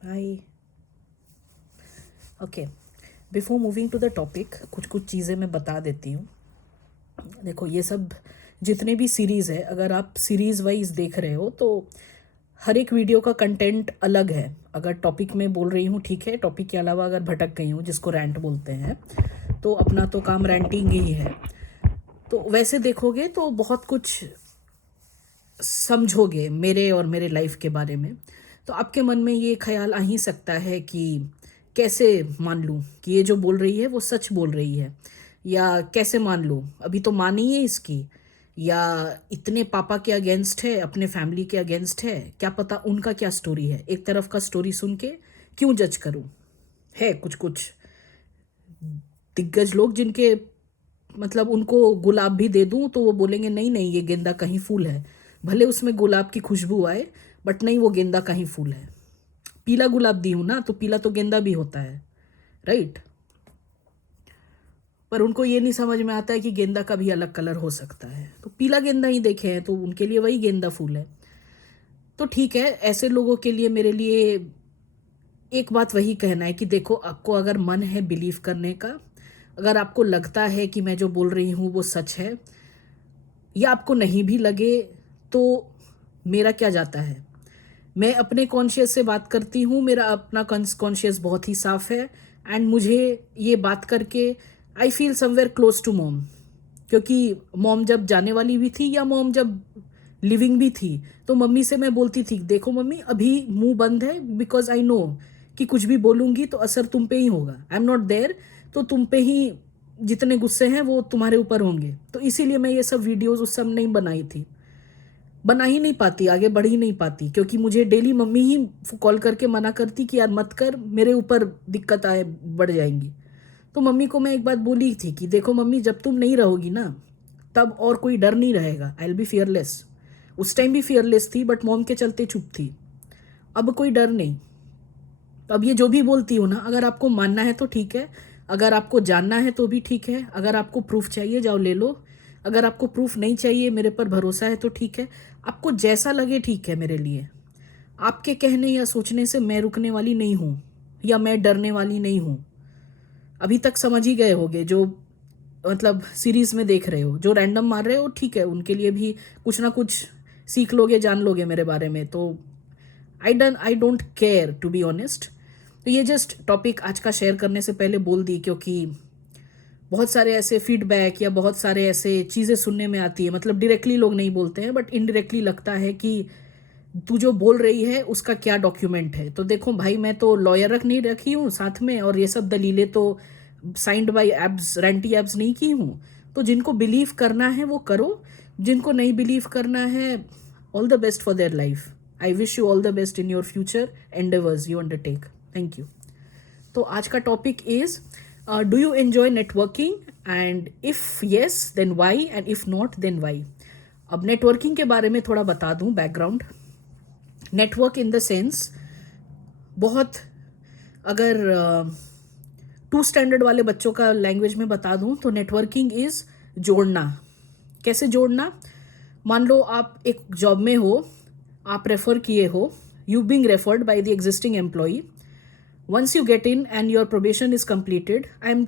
Hi. Okay, before moving to the topic कुछ कुछ चीज़ें मैं बता देती हूँ। देखो, ये सब जितने भी सीरीज़ है, अगर आप सीरीज़ वाइज देख रहे हो तो हर एक वीडियो का कंटेंट अलग है। अगर टॉपिक में बोल रही हूँ ठीक है, टॉपिक के अलावा अगर भटक गई हूँ, जिसको रैंट बोलते हैं, तो अपना तो काम रैंटिंग ही है। तो वैसे देखोगे तो बहुत कुछ समझोगे मेरे और मेरे लाइफ के बारे में। तो आपके मन में ये ख्याल आ ही सकता है कि कैसे मान लूँ कि ये जो बोल रही है वो सच बोल रही है, या कैसे मान लूँ, अभी तो मान ही है इसकी, या इतने पापा के अगेंस्ट है, अपने फैमिली के अगेंस्ट है, क्या पता उनका क्या स्टोरी है। एक तरफ का स्टोरी सुन के क्यों जज करूँ। है कुछ कुछ दिग्गज लोग जिनके मतलब उनको गुलाब भी दे दूं तो वो बोलेंगे नहीं नहीं, ये गेंदा का ही फूल है। भले उसमें गुलाब की खुशबू आए, बट नहीं, वो गेंदा का ही फूल है। पीला गुलाब दी हूं ना, तो पीला तो गेंदा भी होता है, राइट। पर उनको ये नहीं समझ में आता है कि गेंदा का भी अलग कलर हो सकता है। तो पीला गेंदा ही देखे हैं तो उनके लिए वही गेंदा फूल है। तो ठीक है, ऐसे लोगों के लिए मेरे लिए एक बात वही कहना है कि देखो, आपको अगर मन है बिलीव करने का, अगर आपको लगता है कि मैं जो बोल रही हूँ वो सच है, या आपको नहीं भी लगे, तो मेरा क्या जाता है। मैं अपने कॉन्शियस से बात करती हूँ, मेरा अपना कॉन्शियस बहुत ही साफ है। एंड मुझे ये बात करके I feel somewhere close to mom. क्योंकि मॉम जब जाने वाली भी थी, या मॉम जब लिविंग भी थी, तो मम्मी से मैं बोलती थी, देखो मम्मी, अभी मुंह बंद है, बिकॉज आई नो कि कुछ भी बोलूंगी तो असर तुम पे ही होगा। आई एम नॉट देयर, तो तुम पे ही जितने गुस्से हैं वो तुम्हारे ऊपर होंगे। तो इसीलिए मैं ये सब वीडियोस उस समय नहीं बनाई थी, बना ही नहीं पाती, आगे बढ़ ही नहीं पाती, क्योंकि मुझे डेली मम्मी ही कॉल करके मना करती कि यार मत कर, मेरे ऊपर दिक्कत आए बढ़ जाएंगी। तो मम्मी को मैं एक बात बोली थी कि देखो मम्मी, जब तुम नहीं रहोगी ना, तब और कोई डर नहीं रहेगा। I will be fearless. उस टाइम भी फियरलेस थी, बट मॉम के चलते चुप थी। अब कोई डर नहीं। अब ये जो भी बोलती हूँ ना, अगर आपको मानना है तो ठीक है, अगर आपको जानना है तो भी ठीक है, अगर आपको प्रूफ चाहिए जाओ ले लो, अगर आपको प्रूफ नहीं चाहिए, मेरे पर भरोसा है तो ठीक है। आपको जैसा लगे ठीक है मेरे लिए। आपके कहने या सोचने से मैं रुकने वाली नहीं हूँ, या मैं डरने वाली नहीं हूँ। अभी तक समझ ही गए होगे, जो मतलब सीरीज में देख रहे हो, जो रैंडम मार रहे हो, ठीक है, उनके लिए भी कुछ ना कुछ सीख लोगे, जान लोगे मेरे बारे में। तो I don't care to be honest. तो ये जस्ट टॉपिक आज का शेयर करने से पहले बोल दी, क्योंकि बहुत सारे ऐसे फीडबैक या बहुत सारे ऐसे चीज़ें सुनने में आती है। मतलब डायरेक्टली लोग नहीं बोलते हैं, बट इनडायरेक्टली लगता है कि तू जो बोल रही है उसका क्या डॉक्यूमेंट है। तो देखो भाई, मैं तो लॉयर रख नहीं रखी हूँ साथ में, और ये सब दलीलें तो साइंड बाय एब्स, रेंटी एब्स नहीं की हूँ। तो जिनको बिलीव करना है वो करो, जिनको नहीं बिलीव करना है, all the best for their life. I wish you all the best in your future endeavours you undertake. Thank you. तो आज का topic is, do you enjoy networking, and if yes then why, and if not then why. अब networking के बारे में थोड़ा बता दूं background. Network in the sense, बहुत अगर टू स्टैंडर्ड वाले बच्चों का लैंग्वेज में बता दूं तो नेटवर्किंग इज जोड़ना। कैसे जोड़ना। मान लो आप एक जॉब में हो, आप रेफर किए हो, you being referred by the existing employee. Once you get in and your probation is completed, I'm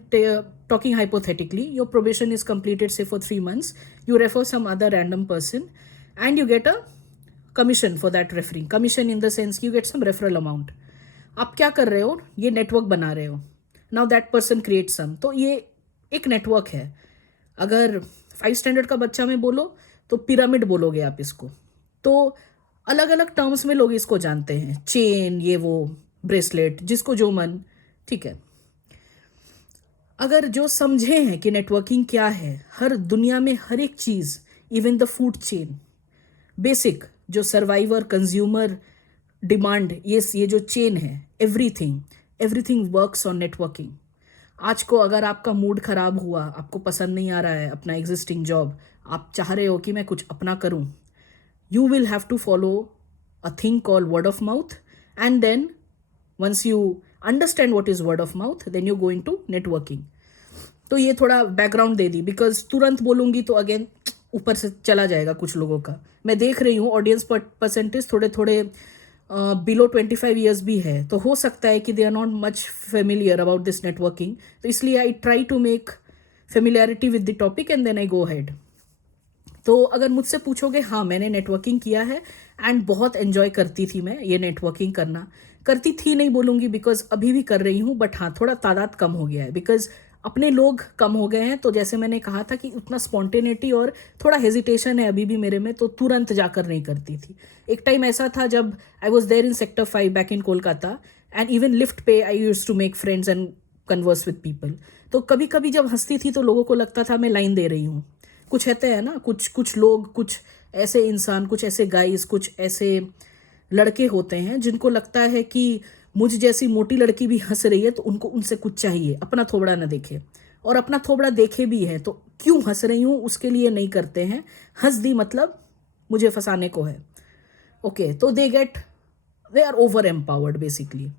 talking hypothetically, your probation is completed, say for 3 months, you refer some other random person, and you get a commission for that referring. Commission in the sense you get some referral amount. आप क्या कर रहे हो, ये network बना रहे हो। Now that person create some, तो ये एक नेटवर्क है। अगर 5 स्टैंडर्ड का बच्चा में बोलो तो पिरामिड बोलोगे आप इसको। तो अलग अलग टर्म्स में लोग इसको जानते हैं, चेन, ये वो, ब्रेसलेट, जिसको जो मन, ठीक है। अगर जो समझे हैं कि नेटवर्किंग क्या है, हर दुनिया में हर एक चीज़, even the food chain, basic जो सर्वाइवर कंज्यूमर डिमांड, ये जो चेन है, everything, everything works on networking. आज को अगर आपका मूड खराब हुआ, आपको पसंद नहीं आ रहा है अपना एग्जिस्टिंग जॉब, आप चाह रहे हो कि मैं कुछ अपना करूं, you will have to follow a thing called word of mouth, and then once you understand what is word of mouth, then you go into networking. तो ये थोड़ा बैकग्राउंड दे दी, बिकॉज तुरंत बोलूंगी तो अगेन ऊपर से चला जाएगा कुछ लोगों का। मैं देख रही हूँ ऑडियंस परसेंटेज थोड़े थोड़े बिलो 25 ईयर्स भी है, तो हो सकता है कि they are not much familiar about this networking, तो इसलिए I try to make familiarity with the topic and then I go ahead. तो अगर मुझसे पूछोगे, हाँ मैंने नेटवर्किंग किया है एंड बहुत एन्जॉय करती थी मैं ये नेटवर्किंग करना। करती थी नहीं बोलूँगी बिकॉज अभी भी कर रही हूँ, बट हाँ थोड़ा तादाद कम हो गया है बिकॉज अपने लोग कम हो गए हैं। तो जैसे मैंने कहा था कि उतना स्पॉन्टेनिटी और थोड़ा हेजिटेशन है अभी भी मेरे में, तो तुरंत जाकर नहीं करती थी। एक टाइम ऐसा था जब I was there in sector 5 back in Kolkata and even lift पे I use to make friends and converse with people. तो कभी कभी जब हंसती थी तो लोगों को लगता था मैं लाइन दे रही हूँ। कुछ रहते हैं ना, कुछ कुछ लोग, कुछ ऐसे इंसान, कुछ ऐसे गाइस, कुछ ऐसे लड़के होते हैं जिनको लगता है कि मुझ जैसी मोटी लड़की भी हंस रही है तो उनको उनसे कुछ चाहिए, अपना थोबड़ा ना देखे। और अपना थोबड़ा देखे भी है तो क्यों हंस रही हूँ उसके लिए नहीं करते हैं, हंस दी मतलब मुझे फंसाने को है। ओके, तो they are over empowered basically.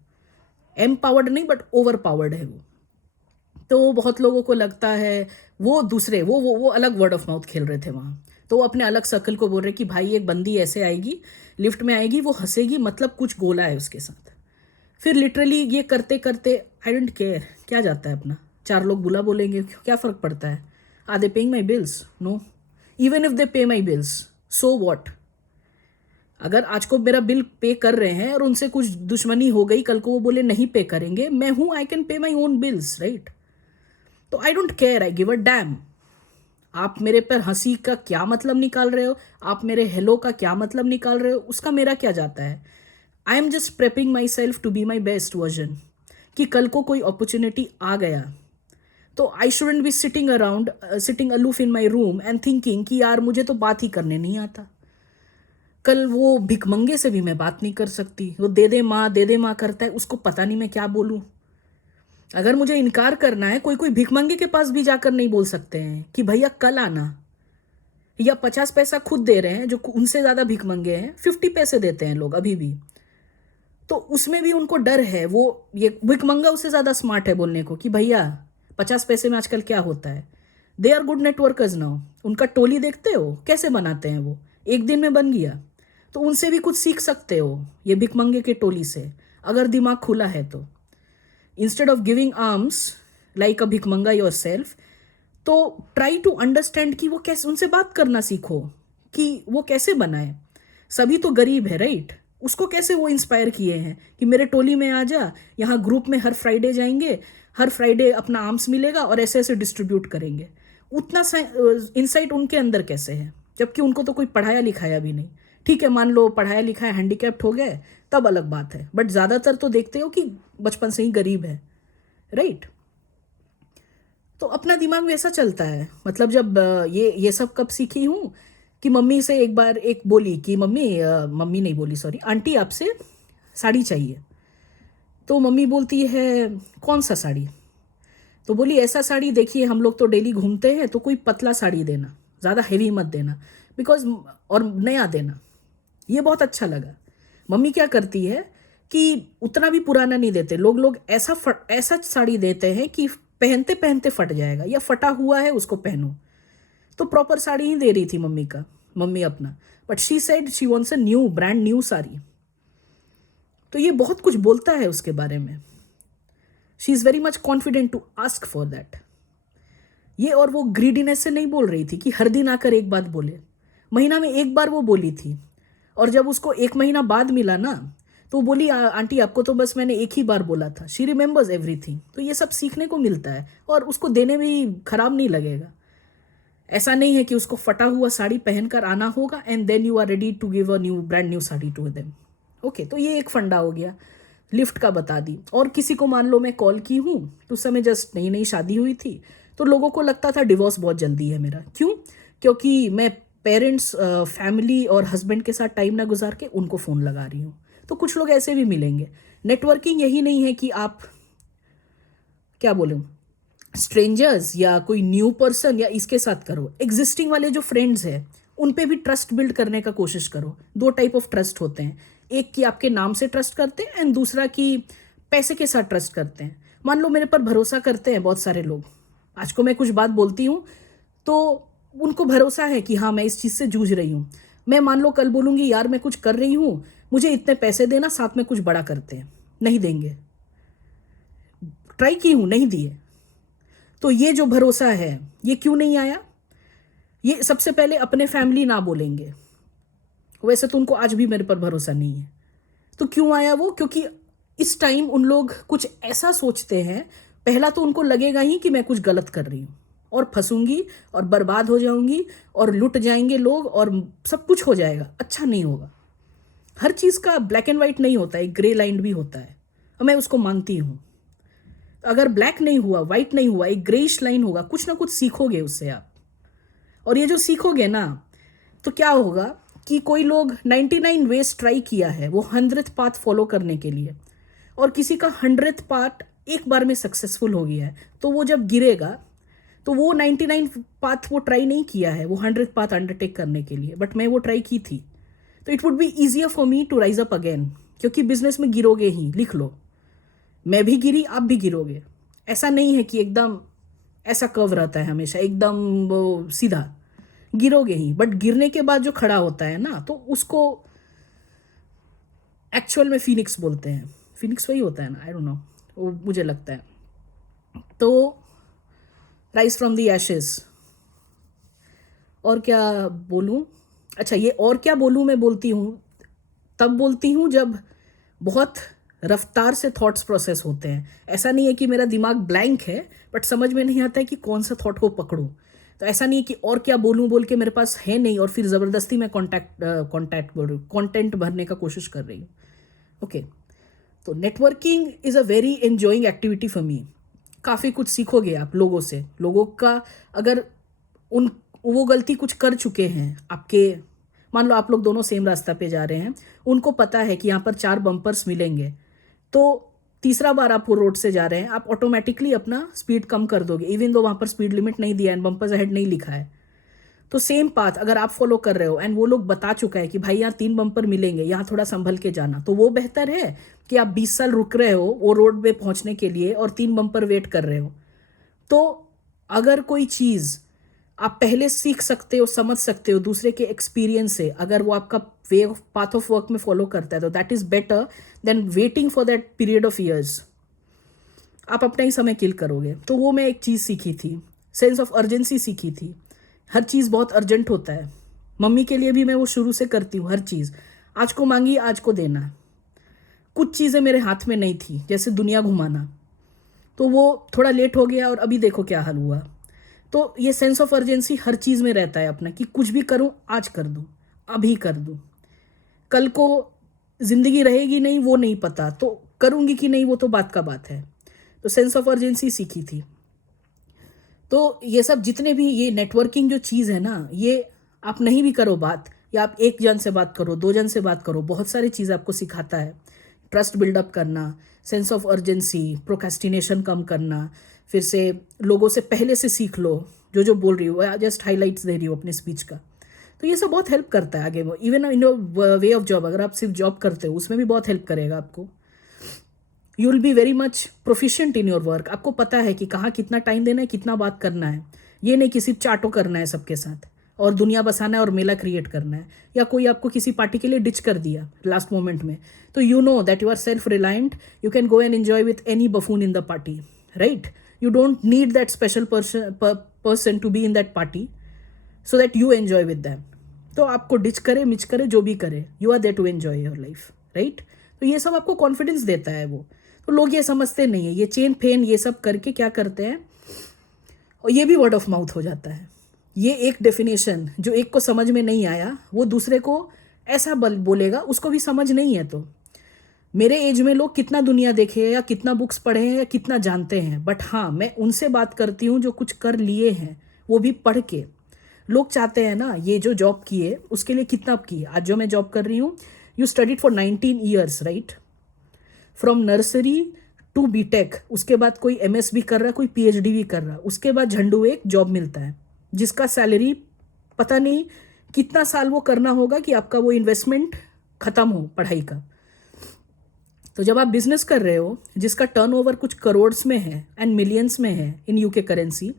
Empowered नहीं बट ओवर पावर्ड है वो। तो बहुत लोगों को लगता है वो दूसरे वो अलग वर्ड ऑफ माउथ खेल रहे थे वहाँ। तो वो अपने अलग सर्कल को बोल रहे कि भाई एक बंदी ऐसे आएगी, लिफ्ट में आएगी, वो हंसेगी, मतलब कुछ गोला है उसके साथ। फिर लिटरली ये करते करते आई डोंट केयर, क्या जाता है अपना, 4 लोग बुला बोलेंगे, क्या फ़र्क पड़ता है। Are they paying my bills? No. Even if they pay my bills, so what. अगर आज को मेरा बिल पे कर रहे हैं और उनसे कुछ दुश्मनी हो गई, कल को वो बोले नहीं पे करेंगे, मैं हूँ, I can pay my own bills, right. तो I don't care, I give a damn. आप मेरे पर हंसी का क्या मतलब निकाल रहे हो, आप मेरे हेलो का क्या मतलब निकाल रहे हो, उसका मेरा क्या जाता है। I am just prepping my self to be my best version, कि कल को कोई अपॉर्चुनिटी आ गया तो I shouldn't be sitting aloof in my room and thinking कि यार मुझे तो बात ही करने नहीं आता। कल वो भिकमंगे से भी मैं बात नहीं कर सकती, वो दे दे माँ करता है, उसको पता नहीं मैं क्या बोलूँ। अगर मुझे इनकार करना है, कोई कोई भिकमंगे के पास भी जाकर नहीं बोल सकते हैं कि भैया कल आना, या 50 पैसा खुद दे रहे हैं, जो उनसे ज़्यादा भिकमंगे हैं 50 पैसे देते हैं लोग अभी भी। तो उसमें भी उनको डर है, वो ये भिकमंगा उससे ज़्यादा स्मार्ट है बोलने को कि भैया 50 पैसे में आजकल क्या होता है। They are good networkers now. उनका टोली देखते हो कैसे बनाते हैं, वो एक दिन में बन गया। तो उनसे भी कुछ सीख सकते हो ये भिकमंगे के टोली से, अगर दिमाग खुला है तो। Instead of giving arms like a भिकमंगा योर सेल्फ, तो ट्राई टू अंडरस्टैंड कि वो कैसे, उनसे बात करना सीखो कि वो कैसे बनाए। सभी तो गरीब है, राइट। उसको कैसे वो इंस्पायर किए हैं कि मेरे टोली में आ जा, यहाँ ग्रुप में हर फ्राइडे जाएंगे, हर फ्राइडे अपना आर्म्स मिलेगा और ऐसे ऐसे डिस्ट्रीब्यूट करेंगे। उतना इंसाइट उनके अंदर कैसे है, जबकि उनको तो कोई पढ़ाया लिखाया भी नहीं। ठीक है, मान लो पढ़ाया लिखाया हैंडीकैप्ड हो गए तब अलग बात है, बट ज़्यादातर तो देखते हो कि बचपन से ही गरीब है, राइट। तो अपना दिमाग वैसा चलता है। मतलब जब ये सब कब सीखी हूँ कि मम्मी से एक बार एक बोली कि मम्मी नहीं बोली, सॉरी, आंटी आपसे साड़ी चाहिए। तो मम्मी बोलती है कौन सा साड़ी। तो बोली ऐसा साड़ी, देखिए हम लोग तो डेली घूमते हैं, तो कोई पतला साड़ी देना, ज़्यादा हैवी मत देना, बिकॉज, और नया देना। ये बहुत अच्छा लगा। मम्मी क्या करती है कि उतना भी पुराना नहीं देते, लोग ऐसा साड़ी देते हैं कि पहनते पहनते फट जाएगा, या फटा हुआ है उसको पहनो। तो प्रॉपर साड़ी ही दे रही थी मम्मी अपना, but she said she wants a new brand new sari. तो ये बहुत कुछ बोलता है उसके बारे में। She is very much confident to ask for that. ये, और वो ग्रीडीनेस से नहीं बोल रही थी कि हर दिन आकर एक बात बोले, महीना में एक बार वो बोली थी। और जब उसको 1 महीना बाद मिला ना, तो वो बोली आंटी आपको तो बस मैंने एक ही बार बोला था। She remembers everything. तो ये सब सीखने को मिलता है, और उसको देने में ही खराब नहीं लगेगा। ऐसा नहीं है कि उसको फटा हुआ साड़ी पहनकर आना होगा and then you are ready to give a brand new sari to them. Okay, तो ये एक फंडा हो गया, लिफ्ट का बता दी। और किसी को मान लो मैं कॉल की हूँ, तो उस समय जस्ट नई नई शादी हुई थी, तो लोगों को लगता था डिवोर्स बहुत जल्दी है मेरा। क्यों? क्योंकि मैं पेरेंट्स, फैमिली और हस्बैंड के साथ टाइम ना गुजार के उनको फ़ोन लगा रही हूँ। तो कुछ लोग ऐसे भी मिलेंगे। नेटवर्किंग यही नहीं है कि आप, क्या बोलूँ, स्ट्रेंजर्स या कोई न्यू पर्सन या इसके साथ करो। एग्जिस्टिंग वाले जो फ्रेंड्स हैं उन पे भी ट्रस्ट बिल्ड करने का कोशिश करो। 2 टाइप ऑफ ट्रस्ट होते हैं, एक कि आपके नाम से ट्रस्ट करते हैं एंड दूसरा कि पैसे के साथ ट्रस्ट करते हैं। मान लो मेरे पर भरोसा करते हैं बहुत सारे लोग, आज को मैं कुछ बात बोलती हूँ तो उनको भरोसा है कि हाँ मैं इस चीज़ से जूझ रही हूँ। मैं मान लो कल बोलूँगी यार मैं कुछ कर रही हूँ, मुझे इतने पैसे देना, साथ में कुछ बड़ा करते हैं। नहीं देंगे। ट्राई की हूँ, नहीं दिए। तो ये जो भरोसा है, ये क्यों नहीं आया? ये सबसे पहले अपने फैमिली ना बोलेंगे, वैसे तो उनको आज भी मेरे पर भरोसा नहीं है। तो क्यों आया वो? क्योंकि इस टाइम उन लोग कुछ ऐसा सोचते हैं, पहला तो उनको लगेगा ही कि मैं कुछ गलत कर रही हूँ और फंसूंगी और बर्बाद हो जाऊंगी और लुट जाएंगे लोग और सब कुछ हो जाएगा, अच्छा नहीं होगा। हर चीज़ का ब्लैक एंड वाइट नहीं होता है, एक ग्रे लाइन भी होता है, और मैं उसको मानती हूँ। अगर ब्लैक नहीं हुआ, वाइट नहीं हुआ, एक ग्रेइश लाइन होगा, कुछ ना कुछ सीखोगे उससे आप। और ये जो सीखोगे ना, तो क्या होगा कि कोई लोग 99 वेज ट्राई किया है वो 100th पाथ फॉलो करने के लिए, और किसी का 100th पाथ एक बार में सक्सेसफुल हो गया है, तो वो जब गिरेगा तो वो 99 पाथ वो ट्राई नहीं किया है वो 100th पाथ अंडरटेक करने के लिए, बट मैं वो ट्राई की थी। तो it would be easier for me to rise up again, क्योंकि बिजनेस में गिरोगे ही, लिख लो। मैं भी गिरी, आप भी गिरोगे। ऐसा नहीं है कि एकदम ऐसा कर्व रहता है हमेशा, एकदम वो सीधा। गिरोगे ही, बट गिरने के बाद जो खड़ा होता है ना, तो उसको एक्चुअल में फिनिक्स बोलते हैं। फिनिक्स वही होता है ना, आई डोंट नो, वो मुझे लगता है। तो राइज फ्रॉम द एशेस। और क्या बोलूं? अच्छा, ये और क्या बोलूं, मैं बोलती हूँ तब बोलती हूँ जब बहुत रफ्तार से थॉट्स प्रोसेस होते हैं। ऐसा नहीं है कि मेरा दिमाग ब्लैंक है, बट समझ में नहीं आता है कि कौन सा थॉट को पकड़ूं। तो ऐसा नहीं है कि और क्या बोलूं बोल के मेरे पास है नहीं, और फिर ज़बरदस्ती मैं कंटेंट भरने का कोशिश कर रही हूँ। ओके, तो networking is a very enjoying activity for me. काफ़ी कुछ सीखोगे आप लोगों से, लोगों का अगर उन वो गलती कुछ कर चुके हैं आपके, मान लो आप लोग दोनों सेम रास्ता पे जा रहे हैं, उनको पता है कि यहाँ पर 4 बम्पर्स मिलेंगे, तो तीसरा बार आप वो रोड से जा रहे हैं, आप ऑटोमेटिकली अपना स्पीड कम कर दोगे, इवन दो वहाँ पर स्पीड लिमिट नहीं दिया है, बम्पर्स अहेड नहीं लिखा है। तो सेम पाथ अगर आप फॉलो कर रहे हो एंड वो लोग बता चुका है कि भाई यहाँ 3 बम्पर मिलेंगे, यहाँ थोड़ा संभल के जाना, तो वो बेहतर है कि आप 20 साल रुक रहे हो वो रोड पे पहुंचने के लिए और 3 बम्पर वेट कर रहे हो। तो अगर कोई चीज़ आप पहले सीख सकते हो, समझ सकते हो दूसरे के एक्सपीरियंस से, अगर वो आपका way of path of work में फॉलो करता है, तो that is better than waiting for that period of years. आप अपना ही समय किल करोगे। तो वो मैं एक चीज़ सीखी थी, सेंस ऑफ अर्जेंसी सीखी थी। हर चीज़ बहुत अर्जेंट होता है। मम्मी के लिए भी मैं वो शुरू से करती हूँ, हर चीज़ आज को मांगी आज को देना। कुछ चीज़ें मेरे हाथ में नहीं थी, जैसे दुनिया घुमाना, तो वो थोड़ा लेट हो गया और अभी देखो क्या हाल हुआ। तो ये सेंस ऑफ अर्जेंसी हर चीज़ में रहता है अपना, कि कुछ भी करूं आज कर दूं, अभी कर दूं। कल को ज़िंदगी रहेगी नहीं वो नहीं पता, तो करूंगी कि नहीं वो तो बात का बात है। तो सेंस ऑफ अर्जेंसी सीखी थी। तो ये सब जितने भी ये नेटवर्किंग जो चीज़ है ना, ये आप नहीं भी करो बात, या आप एक जन से बात करो, 2 जन से बात करो, बहुत सारी चीज़ आपको सिखाता है। ट्रस्ट बिल्डअप करना, सेंस ऑफ अर्जेंसी, प्रोक्रेस्टिनेशन कम करना, फिर से लोगों से पहले से सीख लो, जो जो बोल रही हो जस्ट हाईलाइट्स दे रही हो अपने स्पीच का। तो ये सब बहुत हेल्प करता है आगे। वो even in way of job, अगर आप सिर्फ जॉब करते हो उसमें भी बहुत हेल्प करेगा आपको। You will be very much proficient in your work. आपको पता है कि कहाँ कितना टाइम देना है, कितना बात करना है। ये नहीं कि सिर्फ चाटो करना है सबके साथ और दुनिया बसाना है और मेला क्रिएट करना है, या कोई आपको किसी पार्टी के लिए डिच कर दिया लास्ट मोमेंट में, तो you know that you are self reliant, you can go and enjoy with any buffoon in the party, right? You don't need that special person to be in that party so that you enjoy with them. तो आपको ditch करे मिच करे जो भी करे, you are there to enjoy your life, right? तो ये सब आपको कॉन्फिडेंस देता है वो। तो लोग ये समझते नहीं है, ये चेन फेन ये सब करके क्या करते हैं, और ये भी वर्ड ऑफ माउथ हो जाता है। ये एक डेफिनेशन जो एक को समझ में नहीं आया, वो दूसरे को ऐसा बोलेगा, उसको भी समझ नहीं है। तो मेरे एज में लोग कितना दुनिया देखे हैं, या कितना बुक्स पढ़े हैं, या कितना जानते हैं, बट हाँ, मैं उनसे बात करती हूँ जो कुछ कर लिए हैं, वो भी पढ़ के। लोग चाहते हैं ना, ये जो जॉब किए उसके लिए कितना किए। आज जो मैं जॉब कर रही हूँ, you studied for 19 years, right? From nursery to BTech, उसके बाद कोई एमएस भी कर रहा है, कोई पीएचडी भी कर रहा है, उसके बाद झंडू एक जॉब मिलता है जिसका सैलरी पता नहीं कितना साल वो करना होगा कि आपका वो इन्वेस्टमेंट खत्म हो पढ़ाई का। तो जब आप बिजनेस कर रहे हो जिसका टर्नओवर कुछ करोड़्स में है एंड मिलियंस में है इन यूके करेंसी,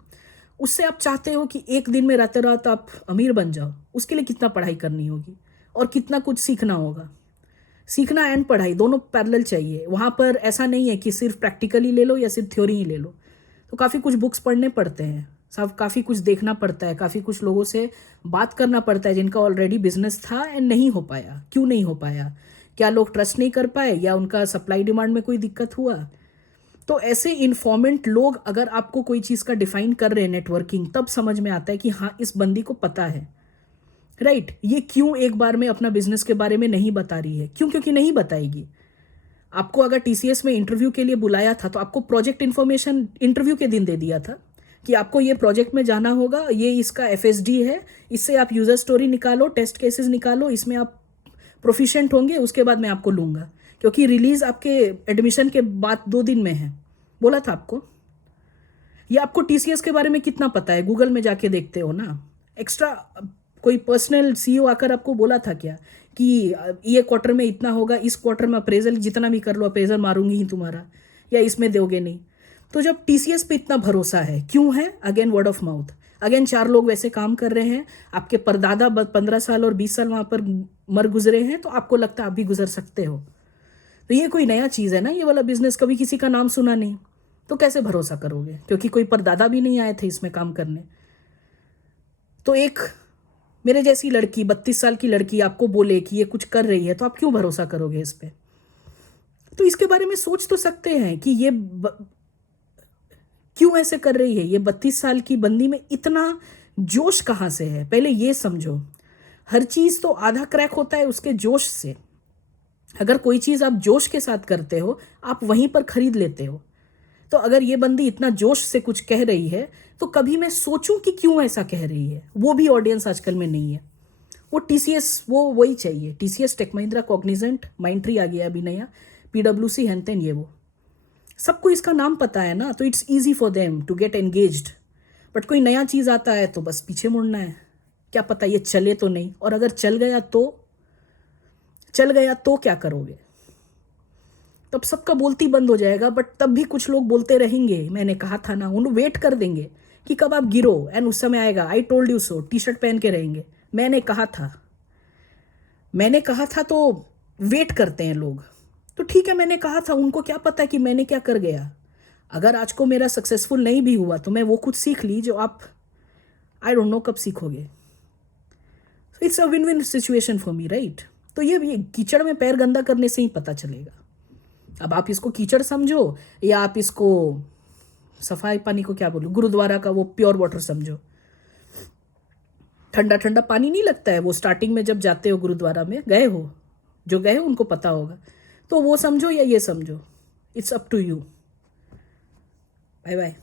उससे आप चाहते हो कि एक दिन में रातों रात आप अमीर बन जाओ, उसके लिए कितना पढ़ाई करनी होगी और कितना कुछ सीखना होगा। सीखना एंड पढ़ाई दोनों पैरेलल चाहिए। वहाँ पर ऐसा नहीं है कि सिर्फ प्रैक्टिकली ले लो या सिर्फ थ्योरी ही ले लो। तो काफ़ी कुछ बुक्स पढ़ने पड़ते हैं, सब काफ़ी कुछ देखना पड़ता है, काफ़ी कुछ लोगों से बात करना पड़ता है जिनका ऑलरेडी बिजनेस था एंड नहीं हो पाया। क्यों नहीं हो पाया? क्या लोग ट्रस्ट नहीं कर पाए या उनका सप्लाई डिमांड में कोई दिक्कत हुआ? तो ऐसे इन्फॉर्मेंट लोग अगर आपको कोई चीज़ का डिफाइन कर रहे हैं नेटवर्किंग, तब समझ में आता है कि हाँ इस बंदी को पता है, राइट। ये क्यों एक बार में अपना बिजनेस के बारे में नहीं बता रही है? क्यों? क्योंकि नहीं बताएगी। आपको अगर टीसीएस में इंटरव्यू के लिए बुलाया था तो आपको प्रोजेक्ट इन्फॉर्मेशन इंटरव्यू के दिन दे दिया था कि आपको ये प्रोजेक्ट में जाना होगा, ये इसका एफएसडी है, इससे आप यूजर स्टोरी निकालो, टेस्ट केसेस निकालो, इसमें आप प्रोफिशिएंट होंगे, उसके बाद मैं आपको लूंगा, क्योंकि रिलीज आपके एडमिशन के बाद 2 दिन में है। बोला था आपको। ये आपको टीसीएस के बारे में कितना पता है? गूगल में जाके देखते हो ना। एक्स्ट्रा कोई पर्सनल सीईओ आकर आपको बोला था क्या कि ये क्वार्टर में इतना होगा, इस क्वार्टर में अप्रेजल जितना भी कर लो अप्रेजल मारूंगी ही तुम्हारा, या इसमें दोगे नहीं? तो जब टीसीएस पे इतना भरोसा है, क्यों है? Again word of mouth, again 4 लोग वैसे काम कर रहे हैं, आपके परदादा 15 साल और 20 साल वहां पर मर गुजरे हैं, तो आपको लगता है आप भी गुजर सकते हो। तो ये कोई नया चीज़ है ना, ये वाला बिजनेस, कभी किसी का नाम सुना नहीं, तो कैसे भरोसा करोगे? क्योंकि कोई परदादा भी नहीं आए थे इसमें काम करने। तो एक मेरे जैसी लड़की, 32 साल की लड़की आपको बोले कि ये कुछ कर रही है, तो आप क्यों भरोसा करोगे इस पे? तो इसके बारे में सोच तो सकते हैं कि ये क्यों ऐसे कर रही है। ये 32 साल की बंदी में इतना जोश कहाँ से है? पहले ये समझो। हर चीज तो आधा क्रैक होता है उसके जोश से। अगर कोई चीज आप जोश के साथ करते हो, आप वहीं पर खरीद लेते हो। तो अगर ये बंदी इतना जोश से कुछ कह रही है, तो कभी मैं सोचूं कि क्यों ऐसा कह रही है। वो भी ऑडियंस आजकल में नहीं है। वो टीसीएस, वो वही चाहिए, TCS, tech Mahindra, Cognizant, Mindtree आ गया अभी नया, पीडब्ल्यूसी, हेनतेन, ये वो सबको इसका नाम पता है ना, तो it's easy for them to get engaged. But कोई नया चीज आता है तो बस पीछे मुड़ना है। क्या पता ये चले तो नहीं, और अगर चल गया तो क्या करोगे? तब सबका बोलती बंद हो जाएगा। बट तब भी कुछ लोग बोलते रहेंगे, मैंने कहा था ना, उन वेट कर देंगे कि कब आप गिरो, एंड उस समय आएगा, I told you so, T shirt पहन के रहेंगे, मैंने कहा था, मैंने कहा था। तो वेट करते हैं लोग। तो ठीक है, मैंने कहा था, उनको क्या पता कि मैंने क्या कर गया। अगर आज को मेरा सक्सेसफुल नहीं भी हुआ तो मैं वो कुछ सीख ली जो आप, आई डोंट नो कब सीखोगे। It's a win win situation for me, right. तो ये कीचड़ में पैर गंदा करने से ही पता चलेगा। अब आप इसको कीचड़ समझो या आप इसको सफाई पानी को क्या बोलूं, गुरुद्वारा का वो प्योर वाटर समझो। ठंडा ठंडा पानी नहीं लगता है वो, स्टार्टिंग में जब जाते हो गुरुद्वारा में, गए हो, जो गए हो उनको पता होगा। तो वो समझो या ये समझो, it's up to you. Bye bye.